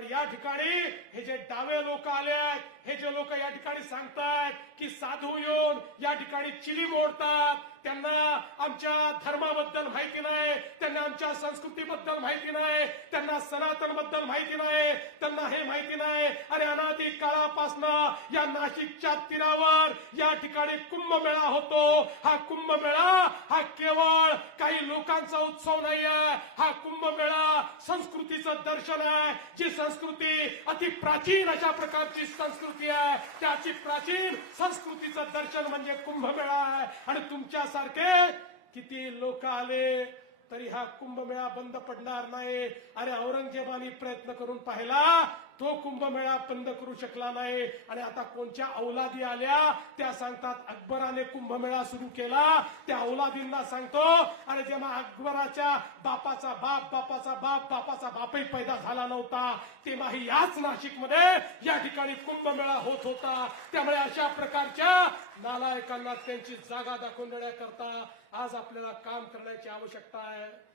पण या ठिकाणी हे जे डावे लोक आले आहेत, हे जे लोक या ठिकाणी सांगतायत की साधू येऊन या ठिकाणी चिली मोडतात, त्यांना आमच्या धर्माबद्दल माहिती नाही, त्यांना आमच्या संस्कृतीबद्दल माहिती नाही, त्यांना सनातन बद्दल माहिती नाही, त्यांना हे माहिती नाही. अरे अनादी काळापासनं या नाशिकच्या तीरावर या ठिकाणी कुंभमेळा होतो. हा कुंभमेळा हा केवळ काही लोकांचा उत्सव नाहीये, हा कुंभमेळा संस्कृतीचं दर्शन आहे. जी संस्कृती अति प्राचीन अशा प्रकारची संस्कृती आहे, त्याची प्राचीन संस्कृतीचं दर्शन म्हणजे कुंभमेळा आहे. आणि तुमच्यासारखे किती लोक आले तरी हा कुंभमेळा बंद पडणार नाही. अरे औरंगजेबाने प्रयत्न करून पाहिला, तो कुंभमेळा बंद करू शकला नाही. आणि आता कोणत्या औलादी आल्या त्या सांगतात अकबराने कुंभमेळा सुरू केला. त्या औलादींना सांगतो, अरे जेव्हा अकबराच्या बापाचा बाप बापाचा बाप बापाचा बापही पैदा झाला नव्हता, तेव्हा याच नाशिकमध्ये या ठिकाणी कुंभमेळा होत होता. त्यामुळे अशा प्रकारच्या नालायकांना त्यांची जागा दाखवून देण्याकरता आज आपल्याला काम करण्याची आवश्यकता आहे.